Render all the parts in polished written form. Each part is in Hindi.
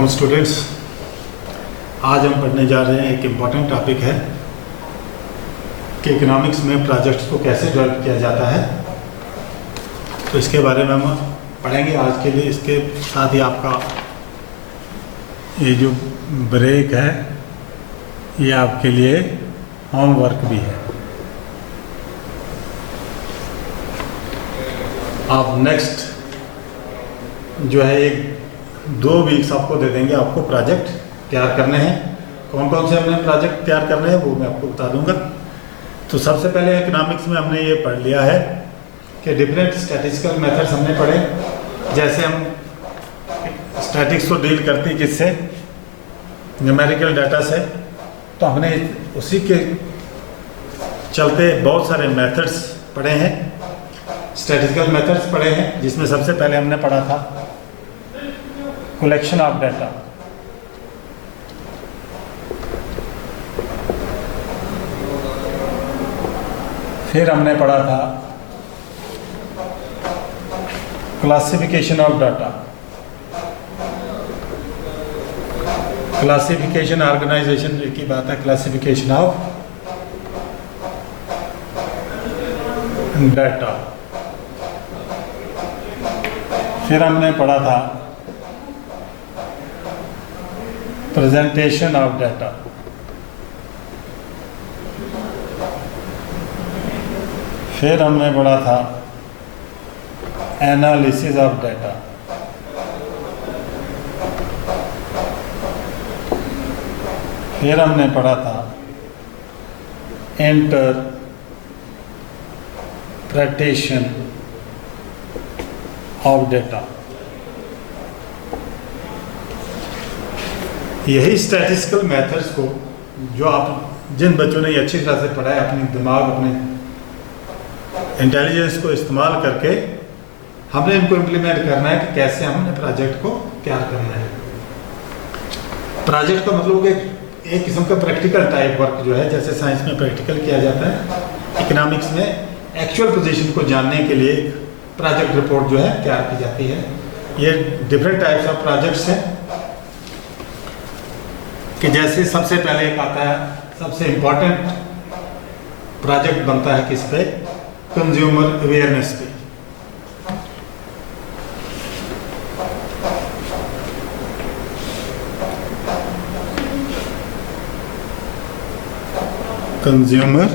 हम स्टूडेंट्स, आज हम पढ़ने जा रहे हैं एक इम्पॉर्टेंट टॉपिक है कि इकोनॉमिक्स में प्रोजेक्ट्स को कैसे डेवलप किया जाता है। तो इसके बारे में हम पढ़ेंगे आज के लिए। इसके साथ ही आपका ये जो ब्रेक है ये आपके लिए होमवर्क भी है। आप नेक्स्ट जो है एक 2 वीक्स आपको दे देंगे, आपको प्रोजेक्ट तैयार करने हैं। कौन कौन से हमने प्रोजेक्ट तैयार करने हैं वो मैं आपको बता दूंगा। तो सबसे पहले इकोनॉमिक्स में हमने ये पढ़ लिया है कि डिफरेंट स्टैटिस्टिकल मेथड्स हमने पढ़े। जैसे हम स्टैटिक्स को डील करते हैं किससे, न्यूमेरिकल डाटा से, तो हमने उसी के चलते बहुत सारे मेथड्स पढ़े हैं, स्टैटिस्टिकल मेथड्स पढ़े हैं। जिसमें सबसे पहले हमने पढ़ा था कलेक्शन ऑफ डाटा, फिर हमने पढ़ा था classification of data, classification organisation की बात है, क्लासिफिकेशन ऑफ डाटा। फिर हमने पढ़ा था प्रेजेंटेशन ऑफ डाटा, फिर हमने पढ़ा था एनालिसिस ऑफ डाटा, फिर हमने पढ़ा था इंटरप्रिटेशन ऑफ डाटा। यही स्टैटिस्टिकल मेथड्स को जो आप जिन बच्चों ने ये अच्छी तरह से पढ़ा है, अपनी दिमाग अपने इंटेलिजेंस को इस्तेमाल करके हमने इनको इम्प्लीमेंट करना है कि कैसे हमने प्रोजेक्ट को तैयार करना है। प्रोजेक्ट का मतलब कि एक किस्म का प्रैक्टिकल टाइप वर्क जो है, जैसे साइंस में प्रैक्टिकल किया जाता है, इकोनॉमिक्स में एक्चुअल पोजीशन को जानने के लिए प्रोजेक्ट रिपोर्ट जो है तैयार की जाती है। ये डिफरेंट टाइप्स ऑफ प्रोजेक्ट्स हैं कि जैसे सबसे पहले एक आता है, सबसे इम्पोर्टेंट प्रोजेक्ट बनता है किस पे, कंज्यूमर अवेयरनेस पे। कंज्यूमर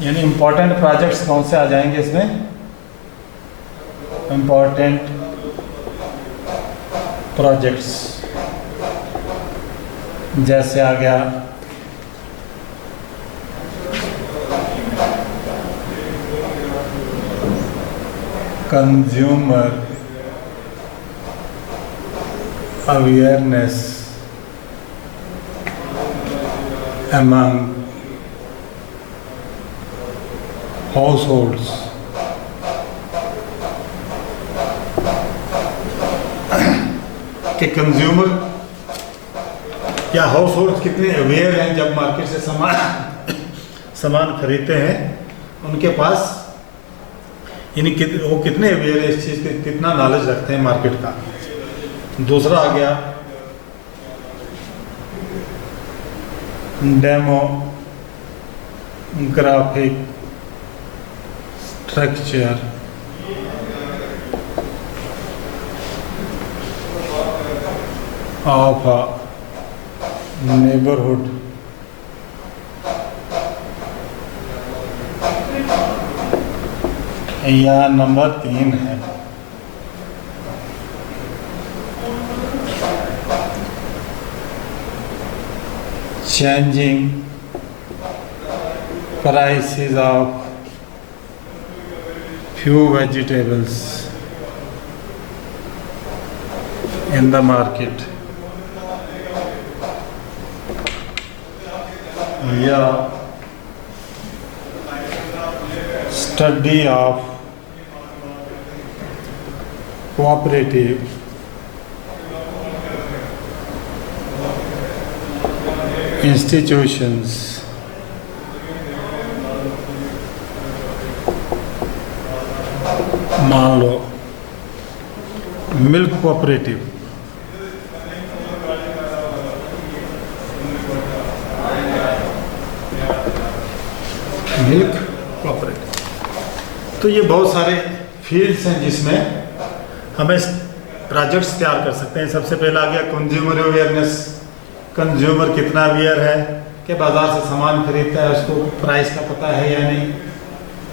यानी इंपॉर्टेंट प्रोजेक्ट्स कौन से आ जाएंगे इसमें, इंपॉर्टेंट प्रोजेक्ट्स जैसे आ गया कंज्यूमर अवेयरनेस among households, कि कंज्यूमर या हाउस होल्ड कितने अवेयर हैं जब मार्केट से सामान खरीदते हैं, उनके पास यानी वो कितने अवेयर है इस चीज़ के, कितना नॉलेज रखते हैं मार्केट का। दूसरा आ गया demographic structure of a neighbourhood, या नंबर 3 है changing prices of few vegetables in the market, या study of cooperative institutions मान लो मिल्क कोऑपरेटिव, मिल्क कोऑपरेटिव, तो ये बहुत सारे फील्ड्स हैं जिसमें हमें प्रोजेक्ट्स तैयार कर सकते हैं। सबसे पहला आ गया कंज्यूमर अवेयरनेस। कंज्यूमर कितना अवेयर है कि बाज़ार से सामान खरीदता है, उसको प्राइस का पता है या नहीं,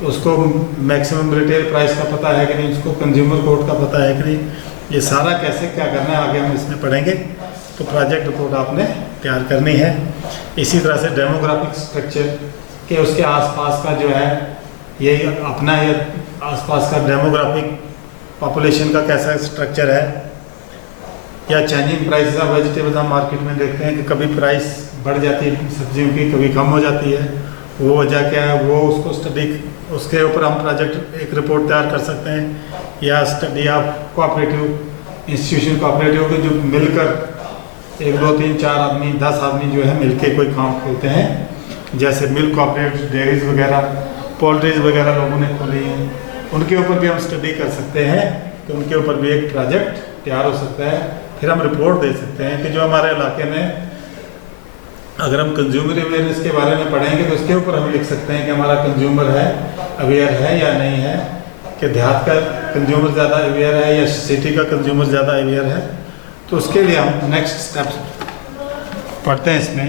उसको मैक्सिमम रिटेल प्राइस का पता है कि नहीं, उसको कंज्यूमर कोड का पता है कि नहीं, ये सारा कैसे क्या करना है आगे हम इसमें पढ़ेंगे। तो प्रोजेक्ट रिपोर्ट आपने तैयार करनी है। इसी तरह से डेमोग्राफिक स्ट्रक्चर के उसके आसपास का जो है ये अपना ये आसपास का डेमोग्राफिक पॉपुलेशन का कैसा स्ट्रक्चर है, या चेंजिंग प्राइसेस ऑफ वेजिटेबल्स हम मार्केट में देखते हैं कि कभी प्राइस बढ़ जाती है सब्जियों की, कभी कम हो जाती है, वो वजह क्या है, वो उसको स्टडी, उसके ऊपर हम प्रोजेक्ट एक रिपोर्ट तैयार कर सकते हैं। या study of cooperative institution, cooperative के जो मिलकर 1 2 3 4 आदमी 10 आदमी जो है मिलके कोई काम खोलते हैं, जैसे मिल्क कोऑपरेटिव, डेयरीज वगैरह, पोल्ट्रीज वगैरह लोगों ने खोली हैं, उनके ऊपर भी हम स्टडी कर सकते हैं कि उनके ऊपर भी एक प्रोजेक्ट तैयार हो सकता है। फिर हम रिपोर्ट दे सकते हैं कि जो हमारे इलाके में अगर हम कंज्यूमर अवेयरनेस के बारे में पढ़ेंगे तो उसके ऊपर हम लिख सकते हैं कि हमारा कंज्यूमर है अवेयर है या नहीं है, कि देहात का कंज्यूमर ज़्यादा अवेयर है या सिटी का कंज्यूमर ज़्यादा अवेयर है। तो उसके लिए हम नेक्स्ट स्टेप्स पढ़ते हैं इसमें।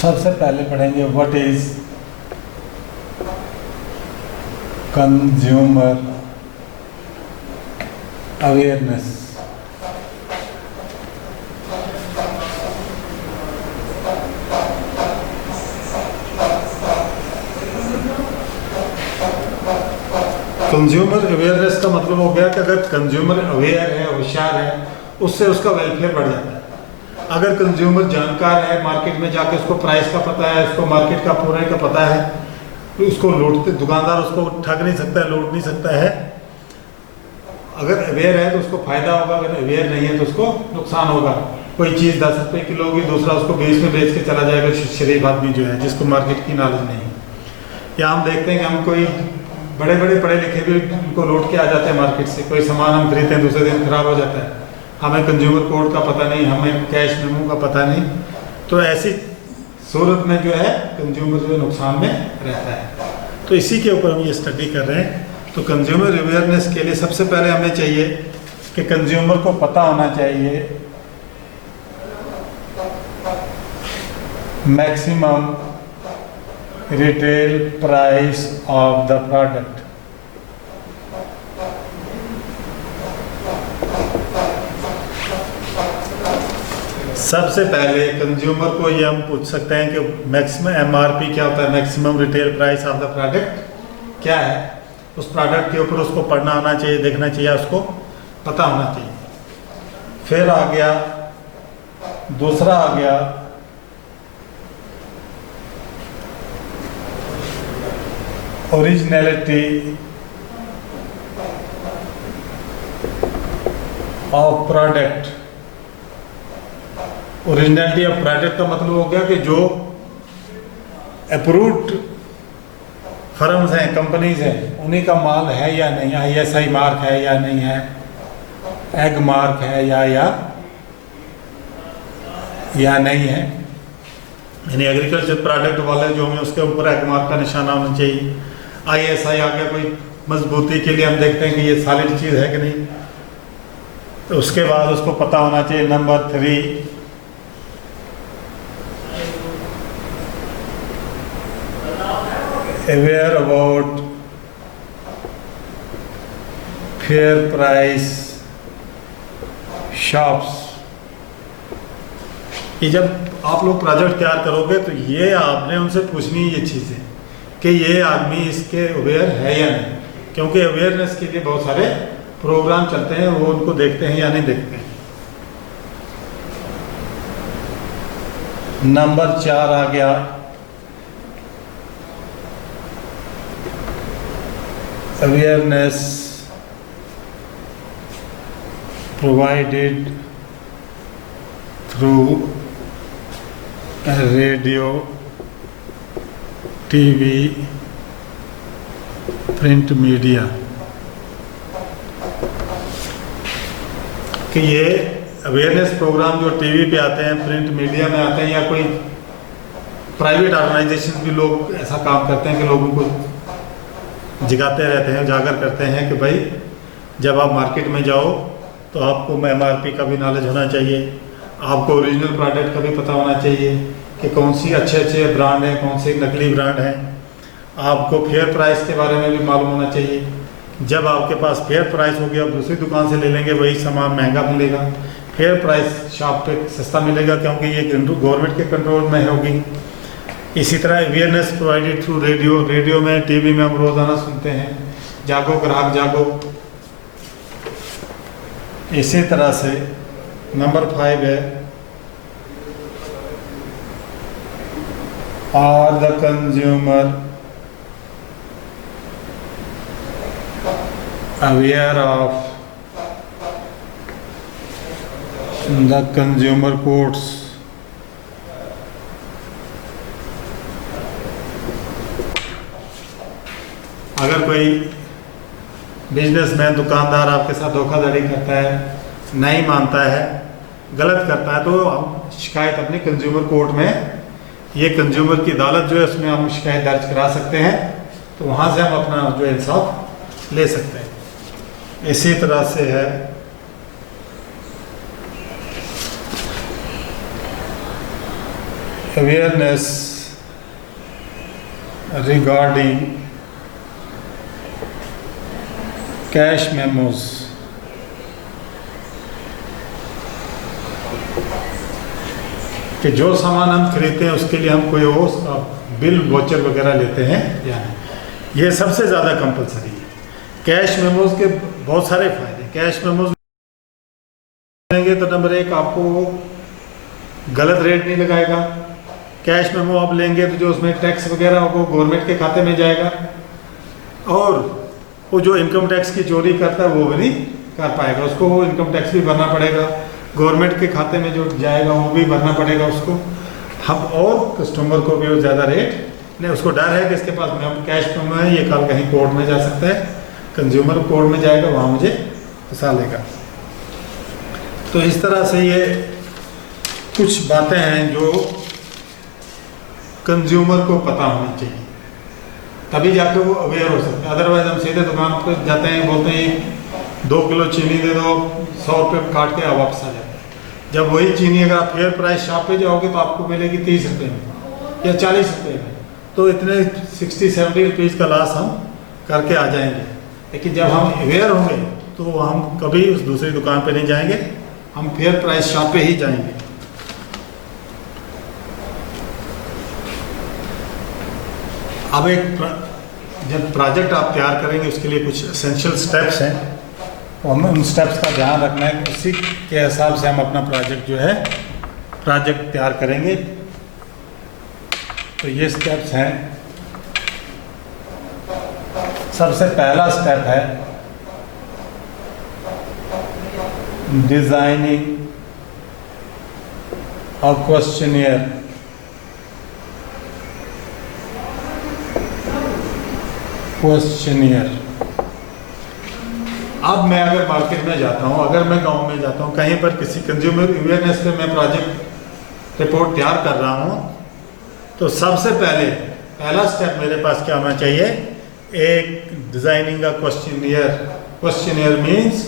सबसे पहले पढ़ेंगे what is consumer awareness. Consumer awareness का मतलब हो गया कि अगर कंज्यूमर अवेयर है, होशियार है, उससे उसका वेलफेयर बढ़ जाता है। अगर कंज्यूमर जानकार है, मार्केट में जाके उसको प्राइस का पता है, उसको मार्केट का पूरे का पता है, तो उसको लूटते दुकानदार उसको ठग नहीं सकता है, लूट नहीं सकता है। अगर अवेयर है तो उसको फायदा होगा, अगर अवेयर नहीं है तो उसको नुकसान होगा। कोई चीज़ 10 रुपये किलो होगी, दूसरा उसको 20 में बेच के चला जाएगा, शरीफ आदमी जो है जिसको मार्केट की नॉलेज नहीं। या हम देखते हैं कि हम कोई बड़े बड़े पढ़े लिखे भी उनको लूट के आ जाते हैं मार्केट से, कोई सामान हम खरीदते हैं दूसरे दिन खराब हो जाता है, हमें कंज्यूमर कोड का पता नहीं, हमें कैश मेमो का पता नहीं। तो ऐसी सूरत में जो है कंज्यूमर जो नुकसान में रहता है। तो इसी के ऊपर हम ये स्टडी कर रहे हैं। तो कंज्यूमर अवेयरनेस के लिए सबसे पहले हमें चाहिए कि कंज्यूमर को पता होना चाहिए maximum retail price of the product. सबसे पहले कंज्यूमर को ये हम पूछ सकते हैं कि मैक्सिमम एमआरपी क्या होता है, maximum retail price of the product क्या है। उस प्रोडक्ट के ऊपर उसको पढ़ना आना चाहिए, देखना चाहिए, उसको पता होना चाहिए। फिर आ गया दूसरा, आ गया originality of product. Originality of product का मतलब हो गया कि जो अप्रूव्ड फर्म्स हैं, कंपनीज हैं, उन्हीं का माल है या नहीं, ISI मार्क है या नहीं है, एग मार्क है या नहीं है। यानी एग्रीकल्चर प्रोडक्ट वाले जो हमें उसके ऊपर एग मार्क का निशाना होना चाहिए। ISI आ गया, कोई मजबूती के लिए हम देखते हैं कि ये सॉलिड चीज़ है कि नहीं। तो उसके बाद उसको पता होना चाहिए। Number 3, aware about fair price shops। ये जब आप लोग प्रोजेक्ट तैयार करोगे तो ये आपने उनसे पूछनी ये चीज़ें कि ये आदमी इसके अवेयर है या नहीं, क्योंकि अवेयरनेस के लिए बहुत सारे प्रोग्राम चलते हैं, वो उनको देखते हैं या नहीं देखते हैं। नंबर 4 आ गया awareness provided through radio, TV, print media. कि ये अवेयरनेस प्रोग्राम जो टीवी पे आते हैं, प्रिंट मीडिया में आते हैं, या कोई प्राइवेट ऑर्गेनाइजेशन भी लोग ऐसा काम करते हैं कि लोगों को जगाते रहते हैं, उजागर करते हैं कि भाई जब आप मार्केट में जाओ तो आपको MRP का भी नॉलेज होना चाहिए, आपको ओरिजिनल प्रोडक्ट का भी पता होना चाहिए कि कौन सी अच्छे ब्रांड हैं, कौन से नकली ब्रांड हैं, आपको फेयर प्राइस के बारे में भी मालूम होना चाहिए। जब आपके पास फेयर प्राइस हो गया, आप दूसरी दुकान से ले लेंगे, वही सामान महंगा मिलेगा, फेयर प्राइस शॉप पे सस्ता मिलेगा, क्योंकि ये गवर्नमेंट के कंट्रोल में होगी। इसी तरह awareness provided through radio, radio में, टीवी में हम रोज़ाना सुनते हैं, जागो ग्राहक जागो। इसी तरह से नंबर 5 है are the consumer aware of the consumer courts अगर कोई बिजनेसमैन, दुकानदार आपके साथ धोखाधड़ी करता है, नहीं मानता है, गलत करता है, तो हम शिकायत अपने कंज्यूमर कोर्ट में, ये कंज्यूमर की अदालत जो है उसमें हम शिकायत दर्ज करा सकते हैं, तो वहाँ से हम अपना जो इंसाफ ले सकते हैं। इसी तरह से है अवेयरनेस रिगार्डिंग कैश मेमोज। कि जो सामान हम खरीदते हैं उसके लिए हम कोई और बिल वोचर वगैरह लेते हैं या नहीं, ये सबसे ज़्यादा कंपलसरी है। कैश मेमोज के बहुत सारे फायदे। कैश मेमोज लेंगे तो नंबर 1, आपको गलत रेट नहीं लगाएगा। कैश मेमो आप लेंगे तो जो उसमें टैक्स वगैरह होगा गवर्नमेंट के खाते में जाएगा, और वो जो इनकम टैक्स की चोरी करता है वो भी नहीं कर पाएगा, उसको वो इनकम टैक्स भी भरना पड़ेगा, गवर्नमेंट के खाते में जो जाएगा वो भी भरना पड़ेगा उसको। हम और कस्टमर को भी वो ज़्यादा रेट नहीं, उसको डर है कि इसके पास में कैश मेमो है, ये कल कहीं कोर्ट में जा सकता है, कंज्यूमर कोर्ट में जाएगा, वहाँ मुझे फंसा लेगा। तो इस तरह से ये कुछ बातें हैं जो कंज्यूमर को पता होनी चाहिए, तभी जाके वो अवेयर हो सकते हैं। अदरवाइज हम सीधे दुकान पर जाते हैं, बोलते हैं 2 किलो चीनी दे दो, 100 रुपये काट के वापस आ जाते हैं। जब वही चीनी अगर आप फेयर प्राइस शॉप पे जाओगे तो आपको मिलेगी 30 रुपये में या 40 रुपये में, तो इतने 60-70 रुपीज़ का लॉस हम करके आ जाएंगे। लेकिन जब हम अवेयर होंगे तो हम कभी उस दूसरी दुकान पे नहीं जाएंगे, हम फेयर प्राइस शॉप पे ही जाएंगे। अब जब प्रोजेक्ट आप तैयार करेंगे उसके लिए कुछ एसेंशियल स्टेप्स हैं, तो हमें उन स्टेप्स का ध्यान रखना है, उसी के हिसाब से हम अपना प्रोजेक्ट जो है प्रोजेक्ट तैयार करेंगे। तो ये स्टेप्स हैं। सबसे पहला स्टेप है डिजाइनिंग अ क्वेश्चनियर। अब मैं अगर मार्केट में जाता हूँ, अगर मैं गांव में जाता हूँ, कहीं पर किसी कंज्यूमर अवेयरनेस पे मैं प्रोजेक्ट रिपोर्ट तैयार कर रहा हूँ, तो सबसे पहला स्टेप मेरे पास क्या होना चाहिए? एक designing a questionnaire. Questionnaire means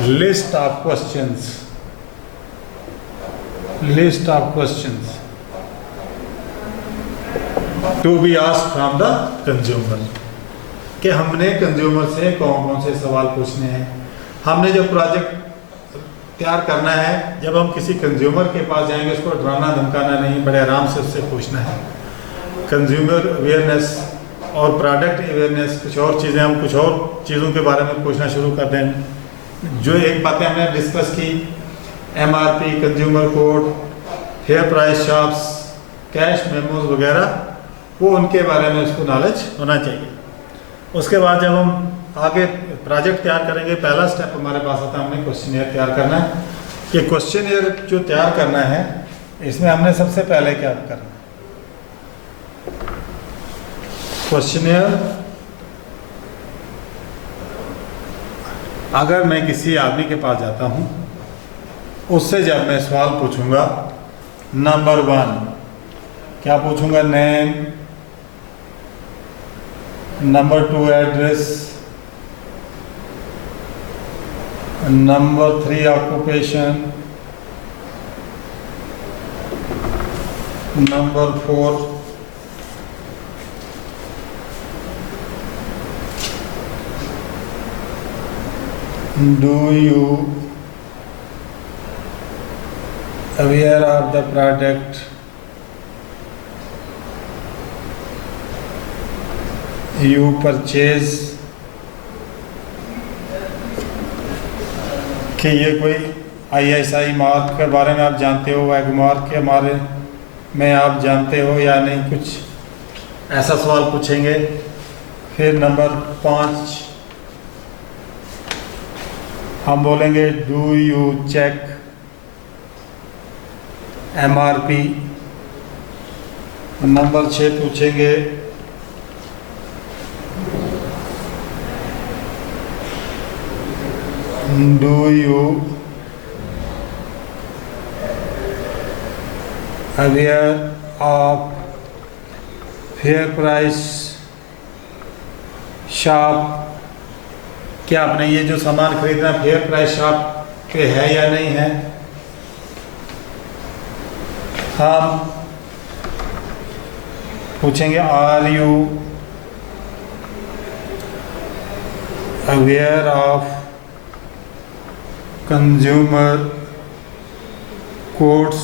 list of questions, list of questions to be asked from the consumer, कि हमने कंज्यूमर से कौन कौन से सवाल पूछने हैं। हमने जब प्रोजेक्ट तैयार करना है, जब हम किसी कंज्यूमर के पास जाएंगे, उसको डराना धमकाना नहीं, बड़े आराम से उससे पूछना है। कंज्यूमर अवेयरनेस और प्रोडक्ट अवेयरनेस कुछ और चीज़ें, हम कुछ और चीज़ों के बारे में पूछना शुरू कर दें। जो एक बातें हमने डिस्कस की, MRP, consumer code, fair price shops, cash memos वगैरह, वो उनके बारे में उसको नॉलेज होना चाहिए। उसके बाद जब हम आगे प्रोजेक्ट तैयार करेंगे, पहला स्टेप हमारे पास आता है, हमने क्वेश्चनियर तैयार करना है। कि क्वेश्चनियर जो तैयार करना है, इसमें हमने सबसे पहले क्या करना है, क्वेश्चनियर अगर मैं किसी आदमी के पास जाता हूँ, उससे जब मैं सवाल पूछूंगा, नंबर 1 क्या पूछूंगा, name, number 2 address, number 3 occupation, number 4 do you aware of the product you purchase, कि ये कोई ISI मार्क के बारे में आप जानते हो, वैग मार्क के बारे में आप जानते हो या नहीं, कुछ ऐसा सवाल पूछेंगे। फिर नंबर 5 हम बोलेंगे do you check MRP। Number 6 पूछेंगे do you aware of fair price shop, क्या आपने ये जो सामान खरीदना फेयर प्राइस शॉप पे है या नहीं है। हम पूछेंगे are you aware of consumer codes.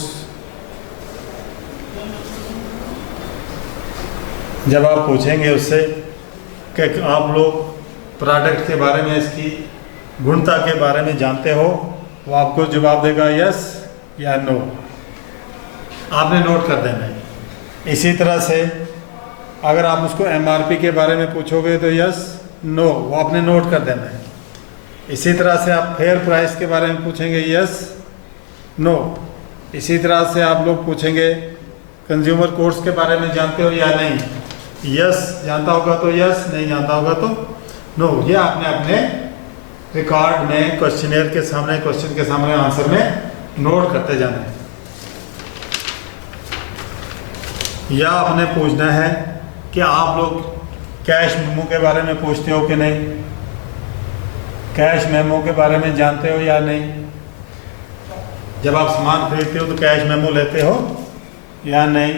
जब आप पूछेंगे उससे कि आप लोग प्रोडक्ट के बारे में, इसकी गुणता के बारे में जानते हो, वो आपको जवाब देगा यस या नो, आपने नोट कर देना है। इसी तरह से अगर आप उसको MRP के बारे में पूछोगे तो यस नो, वो आपने नोट कर देना है। इसी तरह से आप फेयर प्राइस के बारे में पूछेंगे यस नो। इसी तरह से आप लोग पूछेंगे कंज्यूमर कोड्स के बारे में जानते हो या नहीं, यस जानता होगा तो यस, नहीं जानता होगा तो नो। ये आपने अपने रिकॉर्ड में क्वेश्चनियर के सामने, क्वेश्चन के सामने आंसर में नोट करते जाना है। या आपने पूछना है कि आप लोग कैश मेमो के बारे में पूछते हो कि नहीं, कैश मेमो के बारे में जानते हो या नहीं। जब आप सामान खरीदते हो तो कैश मेमो लेते हो या नहीं।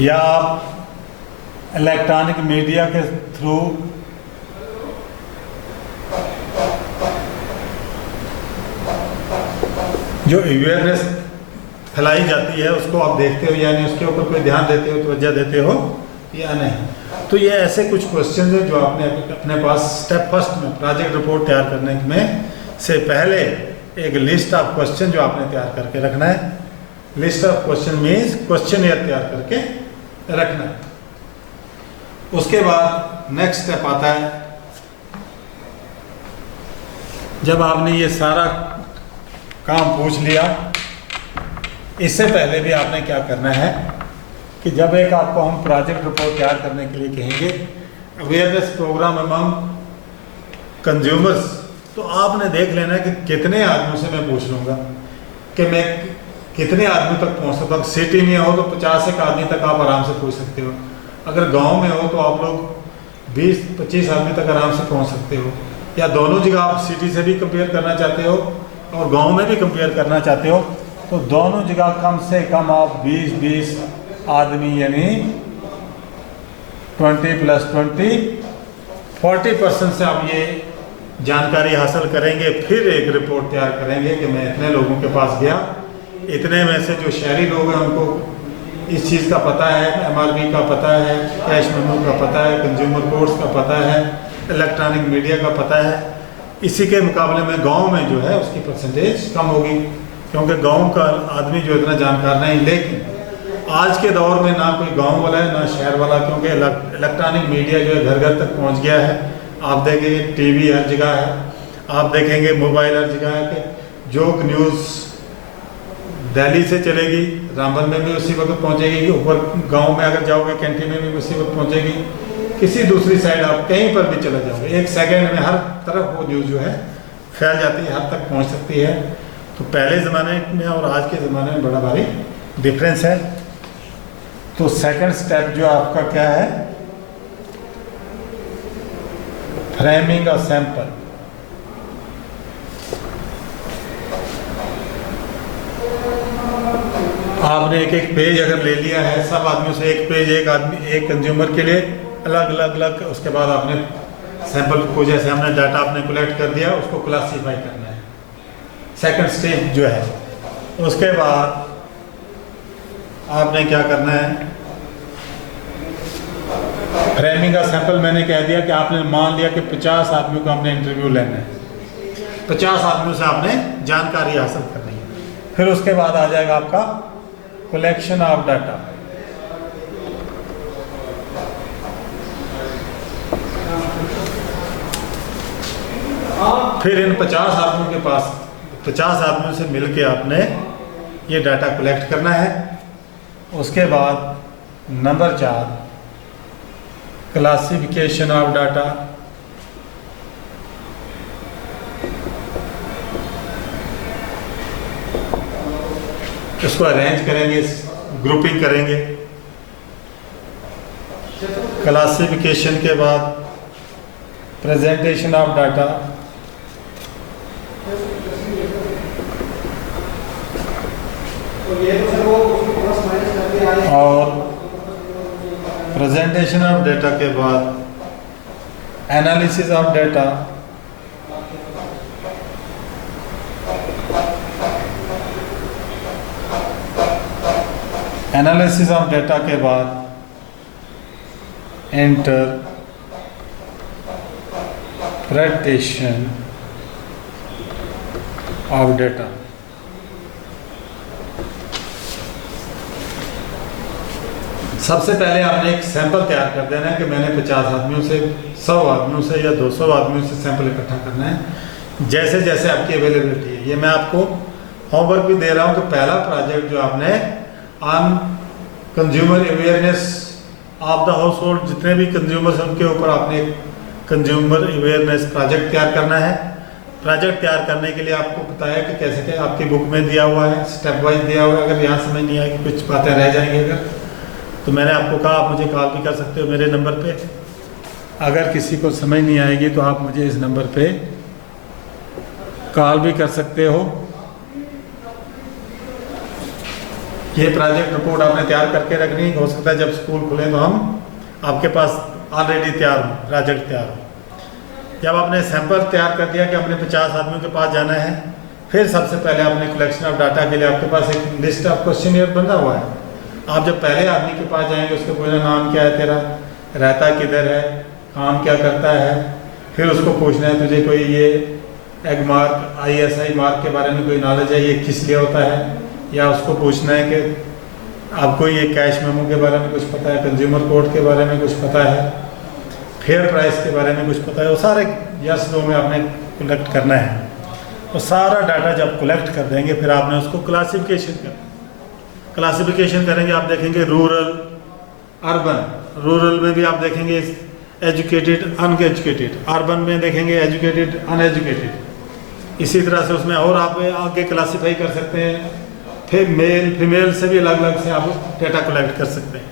या आप इलेक्ट्रॉनिक मीडिया के थ्रू जो अवेयरनेस फैलाई जाती है उसको आप देखते हो या नहीं, उसके ऊपर कोई ध्यान देते हो, तवज्जो देते हो या नहीं। तो ये ऐसे कुछ क्वेश्चन हैं जो आपने अपने पास स्टेप फर्स्ट में प्रोजेक्ट रिपोर्ट तैयार करने में से पहले एक लिस्ट ऑफ क्वेश्चन जो आपने तैयार करके रखना है। List of question means questionnaire तैयार करके रखना है। उसके बाद नेक्स्ट स्टेप आता है, जब आपने ये सारा काम पूछ लिया, इससे पहले भी आपने क्या करना है कि जब एक आपको हम प्रोजेक्ट रिपोर्ट तैयार करने के लिए कहेंगे अवेयरनेस प्रोग्राम अमंग कंज्यूमर्स, तो आपने देख लेना है कि कितने आदमियों से मैं पूछ लूँगा कि मैं कितने आदमी तक पहुँच सकता हूँ। सिटी में हो तो 50 एक आदमी तक आप आराम से पूछ सकते हो। अगर गांव में हो तो आप लोग 20-25 आदमी तक आराम से पहुँच सकते हो। या दोनों जगह आप सिटी से भी कंपेयर करना चाहते हो और गांव में भी कंपेयर करना चाहते हो, तो दोनों जगह कम से कम आप 20-20 आदमी यानी 20 + 20 40% से आप ये जानकारी हासिल करेंगे। फिर एक रिपोर्ट तैयार करेंगे कि मैं इतने लोगों के पास गया, इतने में से जो शहरी लोग हैं उनको इस चीज़ का पता है, MRP का पता है, कैश मेमो का पता है, कंज्यूमर कोड्स का पता है, इलेक्ट्रॉनिक मीडिया का पता है। इसी के मुकाबले में गांव में जो है उसकी परसेंटेज कम होगी, क्योंकि गांव का आदमी जो इतना जानकार नहीं। लेकिन आज के दौर में ना कोई गांव वाला है ना शहर वाला, क्योंकि इलेक्ट्रॉनिक मीडिया जो है घर घर तक पहुंच गया है। आप देखेंगे टीवी हर जगह है, आप देखेंगे मोबाइल हर जगह है कि जो न्यूज़ दिल्ली से चलेगी रामबन में भी उसी वक्त पहुंचेगी, ऊपर गांव में अगर जाओगे कैंटीन में भी उसी वक्त पहुंचेगी, किसी दूसरी साइड आप कहीं पर भी चले जाओगे, एक सेकंड में हर तरफ वो न्यूज़ जो है फैल जाती है, हर तक पहुंच सकती है। तो पहले ज़माने में और आज के ज़माने में बड़ा भारी डिफरेंस है। तो सेकंड स्टेप जो आपका क्या है, फ्रेमिंग अ सैंपल। आपने एक एक पेज अगर ले लिया है, सब आदमियों से एक पेज, एक आदमी एक कंज्यूमर के लिए अलग अलग अलग, उसके बाद आपने सैंपल को, जैसे हमने डाटा आपने कलेक्ट कर दिया, उसको क्लासीफाई करना है, सेकंड स्टेज जो है। उसके बाद आपने क्या करना है, फ्रेमिंग का सैंपल मैंने कह दिया कि आपने मान लिया कि 50 आदमियों का हमने इंटरव्यू लेना है, 50 आदमियों से आपने जानकारी हासिल करनी है। फिर उसके बाद आ जाएगा आपका कलेक्शन ऑफ डाटा। फिर इन 50 आदमियों के पास 50 आदमियों से मिलके आपने ये डाटा कलेक्ट करना है। उसके बाद नंबर 4, क्लासिफिकेशन ऑफ डाटा। इसको अरेंज करेंगे, ग्रुपिंग करेंगे। क्लासिफिकेशन के बाद प्रेजेंटेशन ऑफ डाटा, और प्रेजेंटेशन ऑफ डाटा के बाद analysis of data, analysis of data के बाद इंटरप्रेटेशन ऑफ डाटा। सबसे पहले आपने एक सैंपल तैयार कर देना है कि मैंने 50 आदमियों से, 100 आदमियों से या 200 आदमियों से सैंपल इकट्ठा करना है, जैसे जैसे आपकी अवेलेबिलिटी है। ये मैं आपको होमवर्क भी दे रहा हूँ कि पहला प्रोजेक्ट जो आपने on consumer awareness of the house hold, जितने भी कंज्यूमर्स हैं उनके ऊपर आपने कंज्यूमर अवेयरनेस प्रोजेक्ट तैयार करना है। प्रोजेक्ट तैयार करने के लिए आपको पता है कि कैसे क्या आपकी बुक में दिया हुआ है, स्टेप वाइज दिया हुआ है। अगर यहाँ समझ नहीं आएगी, कुछ बातें रह जाएंगी अगर, तो मैंने आपको कहा आप मुझे कॉल भी कर सकते हो मेरे नंबर पे। अगर किसी को समझ नहीं आएगी तो आप मुझे इस नंबर पे कॉल भी कर सकते हो। ये प्रोजेक्ट रिपोर्ट आपने तैयार करके रखनी, हो सकता है जब स्कूल खुले तो हम आपके पास ऑलरेडी तैयार हो, प्रोजेक्ट तैयार हो। जब आपने सैंपल तैयार कर दिया कि अपने 50 आदमियों के पास जाना है, फिर सबसे पहले आपने कलेक्शन ऑफ डाटा के लिए आपके पास एक लिस्ट ऑफ क्वेश्चनियर बना हुआ है। आप जब पहले आदमी के पास जाएंगे, उसको पूछना नाम क्या है तेरा, रहता किधर है, काम क्या करता है। फिर उसको पूछना है तुझे कोई ये एग मार्क, ISI मार्क के बारे में कोई नॉलेज है, ये किस लिए होता है। या उसको पूछना है कि आपको ये कैश मेमो के बारे में कुछ पता है, कंज्यूमर कोर्ट के बारे में कुछ पता है, फेयर प्राइस के बारे में कुछ पता है। वो सारे यस नो में आपने कलेक्ट करना है। तो सारा डाटा जब कलेक्ट कर देंगे, फिर आपने उसको क्लासिफिकेशन करेंगे। आप देखेंगे रूरल, अर्बन। रूरल में भी आप देखेंगे एजुकेटेड, अनएजुकेटेड। अर्बन में देखेंगे एजुकेटेड, अनएजुकेटेड। इसी तरह से उसमें और आप आगे क्लासीफाई कर सकते हैं। फिर मेल फीमेल से भी अलग अलग से आप डाटा कलेक्ट कर सकते हैं।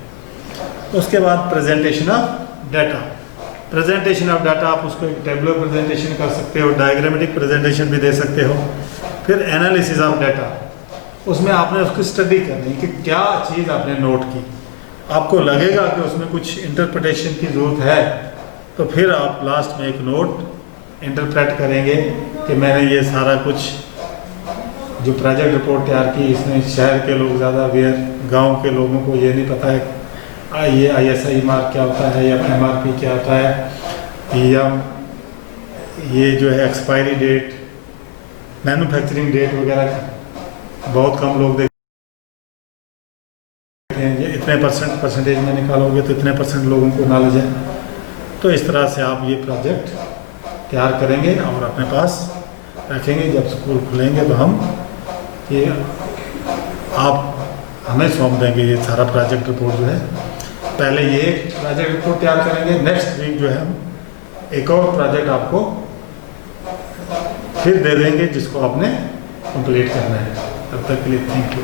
उसके बाद presentation of data. Presentation of data आप उसको एक टेबलर प्रेजेंटेशन कर सकते हो, डायग्रामेटिक प्रेजेंटेशन भी दे सकते हो। फिर एनालिसिस ऑफ डाटा, उसमें आपने उसकी स्टडी करनी कि क्या चीज़ आपने नोट की। आपको लगेगा कि उसमें कुछ इंटरप्रिटेशन की ज़रूरत है, तो फिर आप लास्ट में एक नोट इंटरप्रेट करेंगे कि मैंने ये सारा कुछ जो प्रोजेक्ट रिपोर्ट तैयार की, इसमें शहर के लोग ज़्यादा अवेयर, गांव के लोगों को ये नहीं पता है ये ISI मार्क क्या होता है या MRP क्या होता है, या ये जो है एक्सपायरी डेट, मैन्युफैक्चरिंग डेट वगैरह बहुत कम लोग देखते हैं। ये इतने परसेंटेज में निकालोगे तो इतने % लोगों को नॉलेज है। तो इस तरह से आप ये प्रोजेक्ट तैयार करेंगे और अपने पास रखेंगे। जब स्कूल खुलेंगे तो हम ये आप हमें सौंप देंगे ये सारा प्रोजेक्ट रिपोर्ट जो है। पहले ये प्रोजेक्ट रिपोर्ट तैयार करेंगे, नेक्स्ट वीक जो है हम एक और प्रोजेक्ट आपको फिर दे देंगे जिसको आपने कंप्लीट करना है। तब तक के लिए थैंक यू।